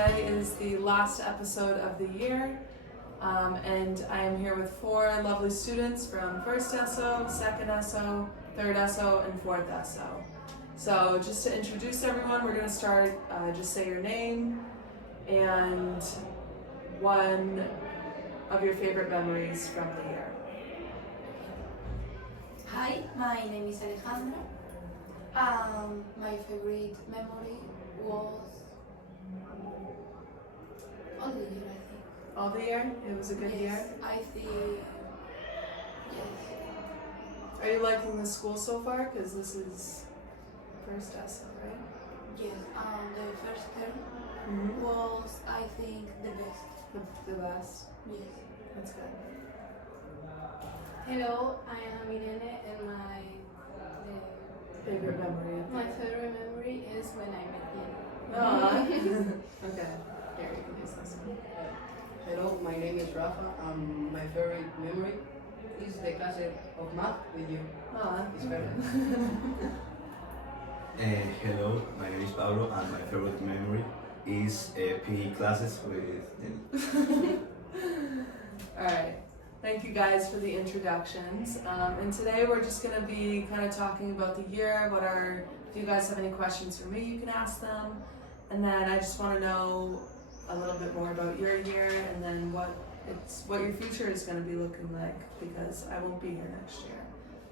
today is the last episode of the year, and I am here with 4 lovely students from 1st SO, 2nd SO, 3rd SO, and 4th SO. So just to introduce everyone, we're going to start, just say your name and one of your favorite memories from the year. Hi, my name is Alejandra. My favorite memory was all the year, I think. All the year? It was a good year? I think, yes. Are you liking the school so far? Because this is 1st SO, right? Yes, the first term was, I think, the best. The best? Yes. That's good. Hello, I am Irene, and Favorite memory? my favorite memory is when I met you. Aww. Okay. Here, you can use this one. Hello, my name is Rafa. My favorite memory is the class of math with you. Aww. It's better. Hello, my name is Pablo, and my favorite memory is PE classes with Nelly. Alright. Thank you guys for the introductions. And today we're just going to be kind of talking about the year. If you guys have any questions for me, you can ask them. And then I just want to know a little bit more about your year and then what your future is going to be looking like, because I won't be here next year.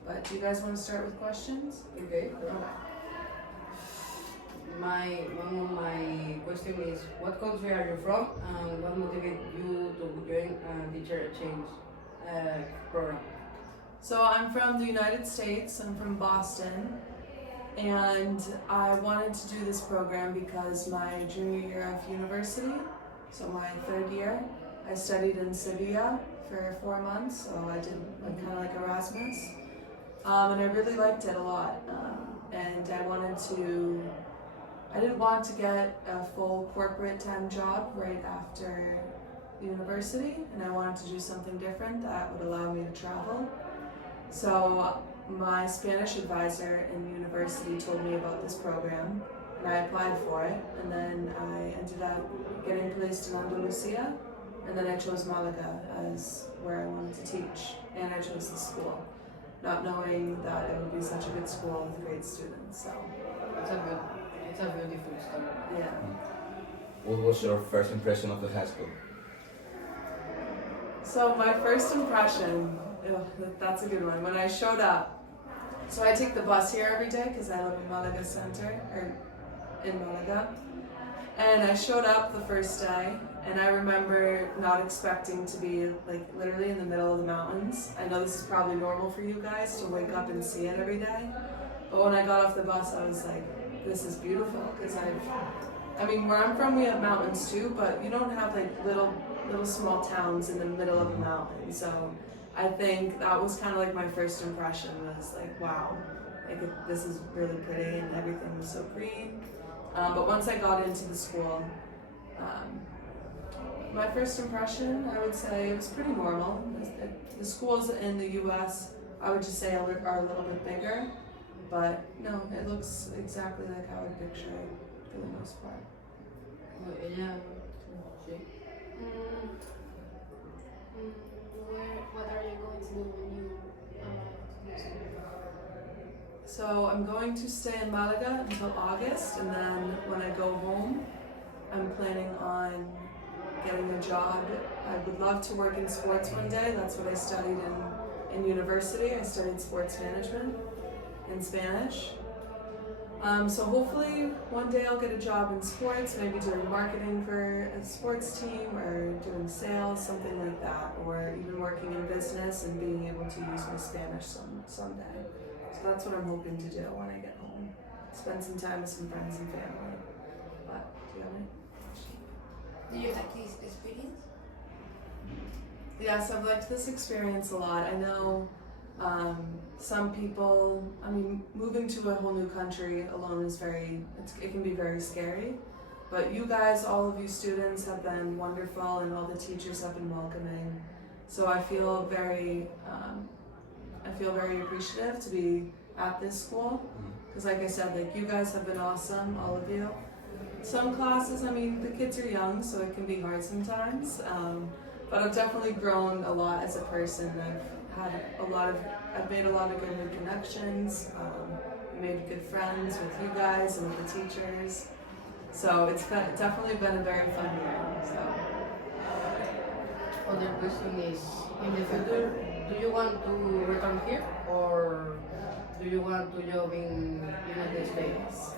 But do you guys want to start with questions? Okay. My question is, what country are you from, and what motivated you to join a teacher exchange program? So I'm from the United States. I'm from Boston. And I wanted to do this program because my junior year of university, so my 3rd year, I studied in Sevilla for 4 months, so I did kind of like Erasmus. And I really liked it a lot. And I didn't want to get a full corporate time job right after university, and I wanted to do something different that would allow me to travel. So my Spanish advisor in university told me about this program, and I applied for it, and then I ended up getting placed in Andalusia, and then I chose Malaga as where I wanted to teach, and I chose the school, not knowing that it would be such a good school with great students. So It's a beautiful story. yeah. What was your first impression of the high school? So my first impression, that's a good one. When I showed up, so I take the bus here every day because I live in Malaga Center, or in Malaga. And I showed up the first day, and I remember not expecting to be like literally in the middle of the mountains. I know this is probably normal for you guys to wake up and see it every day. But when I got off the bus, I was like, this is beautiful, because where I'm from we have mountains too, but you don't have like little small towns in the middle of a mountain. So I think that was kind of like my first impression, was like, wow, this is really pretty, and everything was so green. But once I got into the school, my first impression, I would say it was pretty normal. The schools in the US, I would just say are a little bit bigger. But no, it looks exactly like I would picture it for the most part. What are you going to do when you So I'm going to stay in Malaga until August, and then when I go home, I'm planning on getting a job. I would love to work in sports one day. That's what I studied in university. I studied sports management in Spanish. So hopefully one day I'll get a job in sports, maybe doing marketing for a sports team, or doing sales, something like that, or even working in business and being able to use my Spanish someday. So that's what I'm hoping to do when I get home. Spend some time with some friends and family. But do you have any questions? Do you like this experience? Yes, I've liked this experience a lot. I know some people, moving to a whole new country alone is it can be very scary. But you guys, all of you students, have been wonderful, and all the teachers have been welcoming. So I feel very appreciative to be at this school, because like I said, like, you guys have been awesome, all of you. some classes, I mean, the kids are young, so it can be hard sometimes. But I've definitely grown a lot as a person. I've made a lot of good connections. Made good friends with you guys and with the teachers. So it's definitely been a very fun year. So. Other question is, in the future, do you want to return here or do you want to job in United States?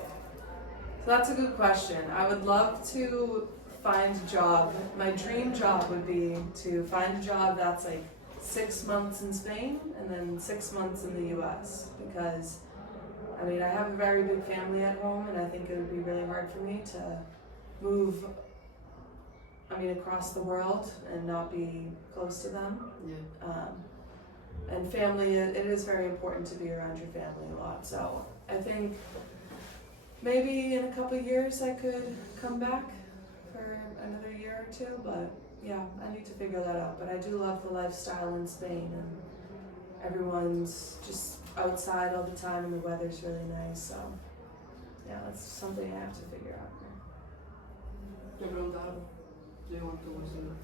So that's a good question. I would love to find a job. My dream job would be to find a job that's like 6 months in Spain and then 6 months in the US, because I mean, I have a very big family at home, and I think it would be really hard for me to move, across the world and not be close to them. Yeah. And family, it is very important to be around your family a lot. So I think maybe in a couple of years I could come back for another year or two, but yeah, I need to figure that out. But I do love the lifestyle in Spain, and everyone's just outside all the time and the weather's really nice, so yeah, that's something I have to figure out. Te preguntaron, do you want to listen?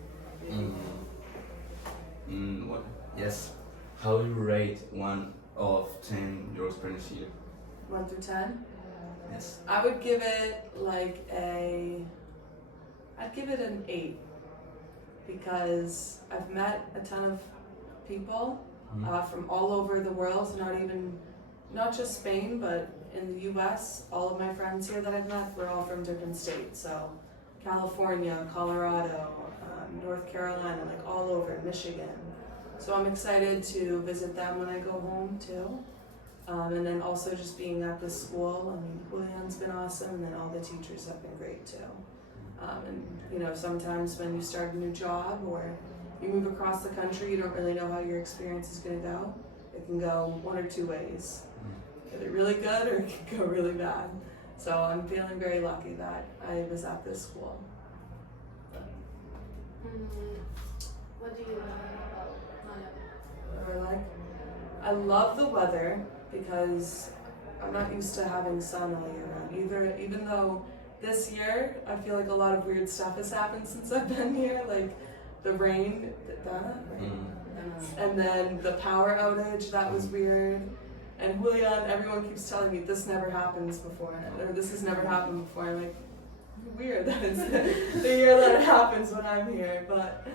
What? Yes. How do you rate 1 of 10 your experience here? 1 through 10? Yes. I would give it I'd give it an 8, because I've met a ton of people from all over the world, not just Spain, but in the US. All of my friends here that I've met were all from different states, so California, Colorado, North Carolina, like all over, Michigan. So I'm excited to visit them when I go home too. And then also just being at this school, I mean, Julian's been awesome, and then all the teachers have been great too. And sometimes when you start a new job or you move across the country, you don't really know how your experience is going to go. It can go 1 or 2 ways. Either really good or it can go really bad. So I'm feeling very lucky that I was at this school. What do you like about Malaga? Or like, I love the weather because I'm not used to having sun all year round. Even though this year I feel like a lot of weird stuff has happened since I've been here, like the rain, and then the power outage, that was weird. And Julian, everyone keeps telling me this never happens before, or this has never happened before. I'm like, weird that it's the year that it happens when I'm here. But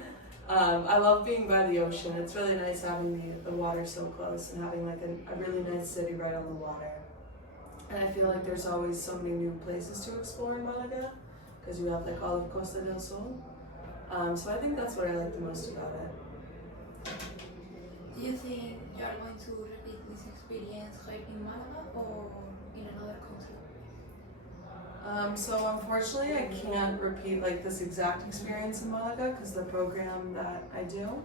I love being by the ocean. It's really nice having the water so close and having like a really nice city right on the water. And I feel like there's always so many new places to explore in Malaga, because you have like all of Costa del Sol. So I think that's what I like the most about it. Do you think you are going to repeat this experience here in Malaga or in another country? So unfortunately I can't repeat like this exact experience in Malaga because the program that I do,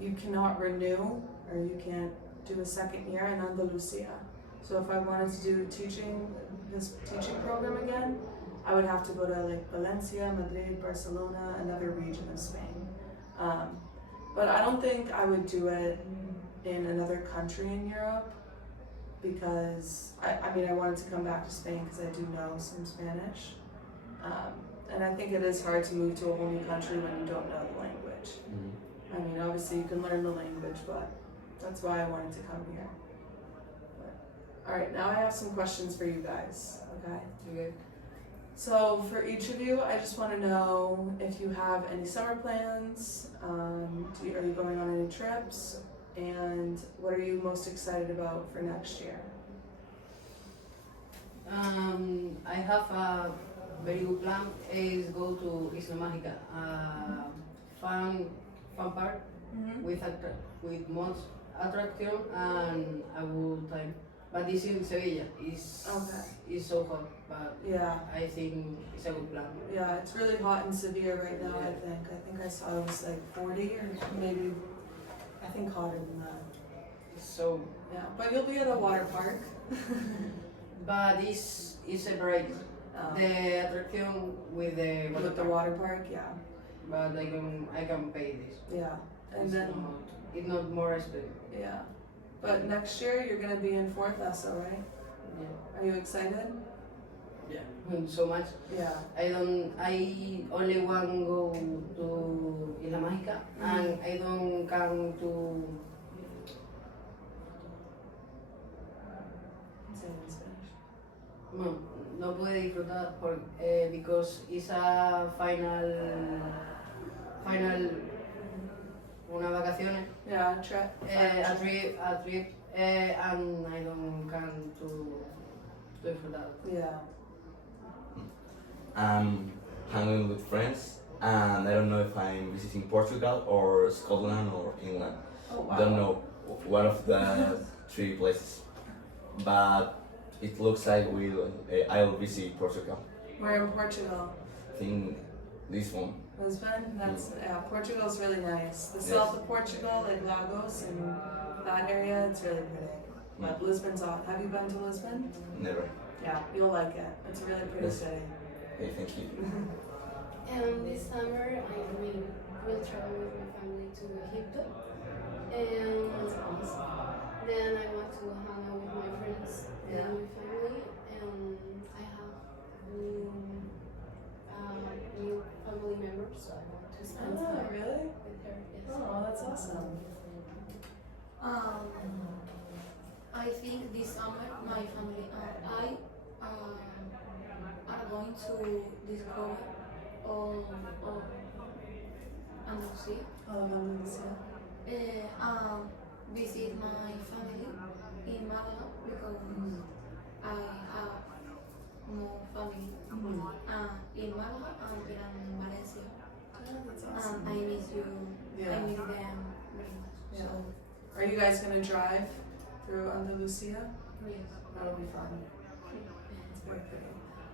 you cannot renew or you can't do a second year in Andalusia. So if I wanted to do this teaching program again, I would have to go to like Valencia, Madrid, Barcelona, another region of Spain. But I don't think I would do it in another country in Europe, because I wanted to come back to Spain because I do know some Spanish. And I think it is hard to move to a whole new country when you don't know the language. I mean, obviously you can learn the language, but that's why I wanted to come here. All right, now I have some questions for you guys, okay? Okay. So for each of you, I just want to know if you have any summer plans, are you going on any trips, and what are you most excited about for next year? I have a very good plan, is go to Isla Mágica, fun park with much attraction and a good time. But it's in Sevilla. It's so hot, but Yeah, I think it's a good plan. yeah, it's really hot in Sevilla right now. I think I saw it was like 40 or maybe I think hotter than that. So, Yeah, but you'll be at a water park. but it's separate. The attraction with the water park, yeah, but I can pay this. yeah, and then It's not more expensive. yeah. But next year you're gonna be in fourth ESO, right? Yeah. Are you excited? so much. Yeah. I only want go to Isla Mágica, and I don't come to. Say it in Spanish. No puede disfrutar because it's a final unas vacaciones, Yeah, trip. a trip, and I don't come to disfrutar. Yeah. I'm hanging with friends, and I don't know if I'm visiting Portugal or Scotland or England. Oh wow. Don't know one of the three places, but it looks like I'll visit Portugal. We're in Portugal. I think this one. Lisbon. That's yeah. Portugal's really nice. The Yes. south of Portugal, like Lagos and that area, it's really pretty. But Lisbon's on. Have you been to Lisbon? Never. Yeah, you'll like it. It's a really pretty Yes. city. Hey, thank you. And this summer I will travel with my family to Egypt. And then I want to hang out with my friends Yeah. and my family. And I have new family members, so I want to spend Oh, time really? with her. Yes. Oh, that's awesome. I think this summer my family and I are going to discover all Andalusia. Oh, Andalusia. Visit my family in Malaga because I have no family in Malaga and in Valencia. Oh, that's awesome. I miss you. Yeah. I miss them very much. Yeah. So, Are you guys gonna drive through Andalusia? yes. That'll be fun. It's very pretty.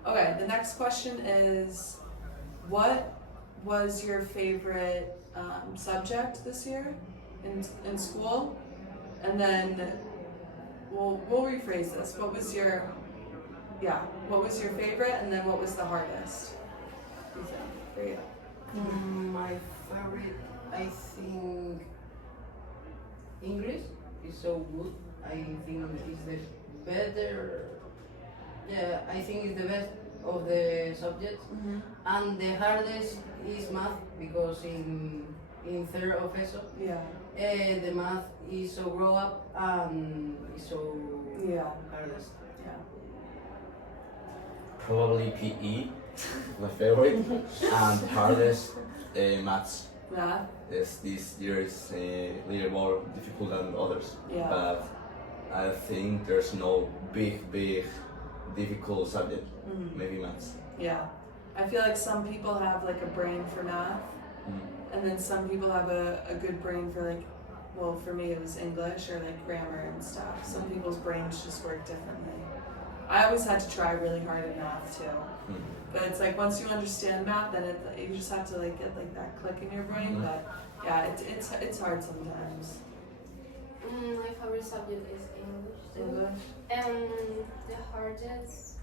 Okay, the next question is, what was your favorite subject this year in school? And then we'll rephrase this. What was your favorite, and then what was the hardest? You think for you? My favorite, I think, English is so good. I think it's the better. Yeah, I think it's the best of the subjects. Mm-hmm. And the hardest is math because in third of ESO, Yeah. the math is so grow up and is so Yeah. hardest. Yeah. Probably PE, my favorite, and the hardest maths. Math. Yes, this year is a little more difficult than others, Yeah. but I think there's no big difficult subject. Mhm. Maybe maths. Yeah. I feel like some people have like a brain for math, and then some people have a good brain for like, well, for me it was English or like grammar and stuff. Some people's brains just work differently. I always had to try really hard in math too. Mm. But it's like once you understand math, then you just have to like get like that click in your brain. Mhm. But yeah, it's hard sometimes. My favorite subject is English too. English. And the hardest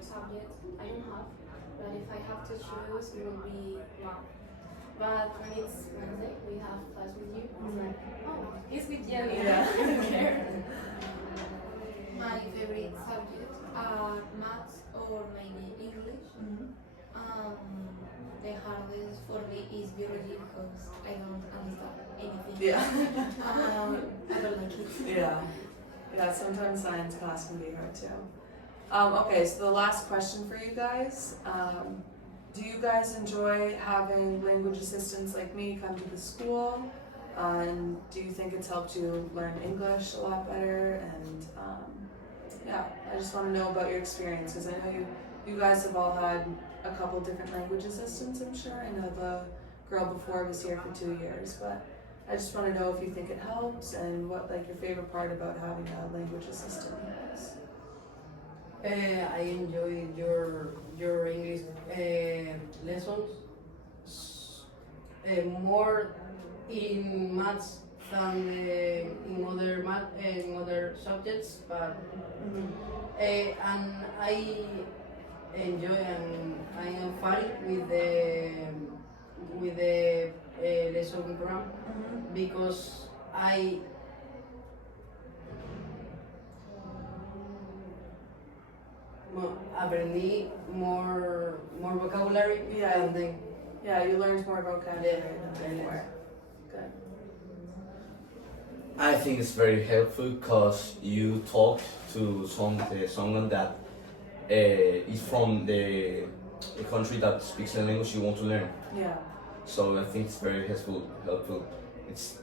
subject I don't have, but if I have to choose, it will be math. But when it's Wednesday, we have class with you. It's like, oh, it's with Jenny. Yeah. I don't care. My favorite subjects are maths or maybe English. Mm-hmm. The hardest for me is biology because I don't understand anything. Yeah. I don't like it. Yeah. Yeah, sometimes science class can be hard too. Okay, so the last question for you guys. Do you guys enjoy having language assistants like me come to the school? And do you think it's helped you learn English a lot better? And yeah, I just want to know about your experience because I know you guys have all had a couple different language assistants, I'm sure. I know the girl before was here for 2 years, but I just want to know if you think it helps and what like your favorite part about having a language assistant is. I enjoy your English lessons more in maths than in other subjects, but and I enjoy and I am fun with the lesson program because aprendí more vocabulary. Yeah. And then, Yeah, you learned more vocabulary than Yeah. before. Good. I think it's very helpful because you talk to someone that is from the country that speaks the language you want to learn. Yeah. So I think it's very helpful. It's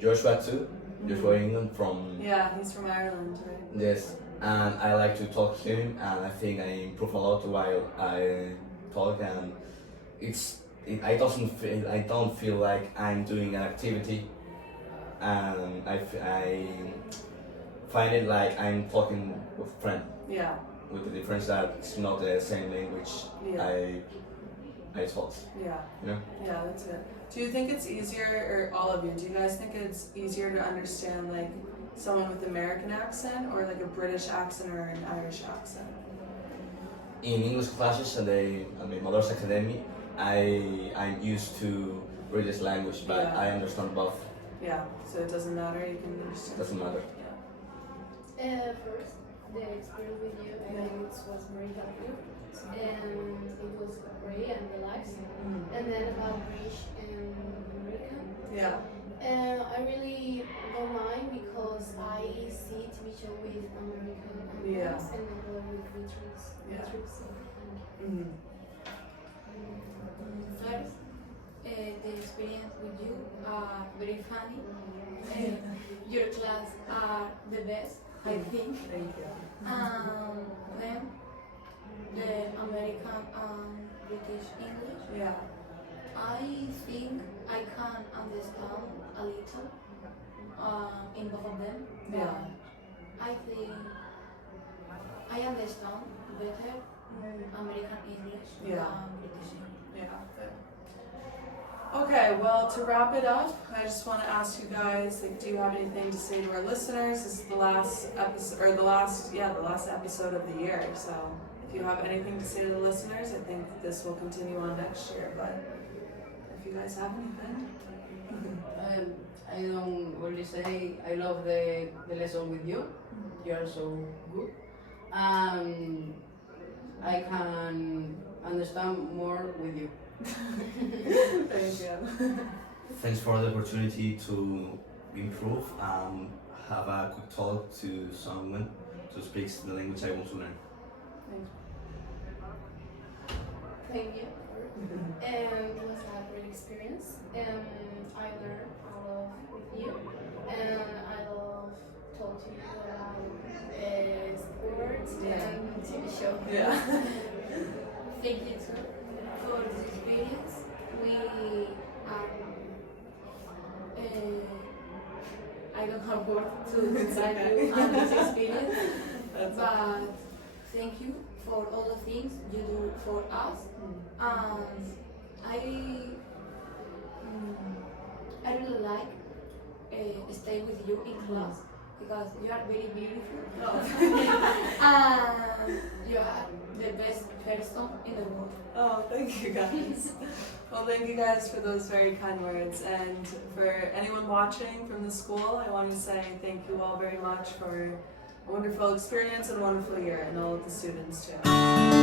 Joshua too. Joshua England from Yeah, he's from Ireland, right? yes, and I like to talk to him, and I think I improve a lot while I talk, and I don't feel like I'm doing an activity, and I find it like I'm talking with a friend, Yeah. with the difference that it's not the same language Yeah. I taught, Yeah. you know. Yeah, that's good. Do you think it's easier, or all of you, do you guys think it's easier to understand like someone with American accent or like a British accent or an Irish accent? In English classes at my mother's academy, I'm used to British language, but Yeah. I understand both. Yeah, so it doesn't matter, you can understand. Doesn't matter. Yeah. First, the experience with you, I think it was very helpful, and it was great and relaxed. And then about British and American, Yeah. I really don't mind because I see TV show with American Yeah. actors and I love with British. Yeah. So Mm-hmm. First, the experience with you are very funny. Your class are the best, I think. Thank you. Then the American and British English. Yeah. I think I can understand a little in both of them. Yeah. But I think I understand better American English Yeah. than British English. Yeah, good. Okay, well, to wrap it up, I just want to ask you guys, like, do you have anything to say to our listeners? This is the last episode, or the last episode of the year. So, if you have anything to say to the listeners, I think this will continue on next year. But if you guys have anything, I don't really say I love the lesson with you. You are so good. I can understand more with you. thank you. Thanks for the opportunity to improve and have a quick talk to someone to speak the language I want to learn. thank you. And it was a great experience. And I learned a lot with you. And I love talking to you about sports and TV show. Yeah. Thank you too for this experience. We are. I don't have words to describe you and this experience, That's but thank you for all the things you do for us. And I really like stay with you in class because you are very beautiful. And you are the best person in the world. Oh, thank you guys. Well, thank you guys for those very kind words. And for anyone watching from the school, I want to say thank you all very much for a wonderful experience and a wonderful year, and all of the students too.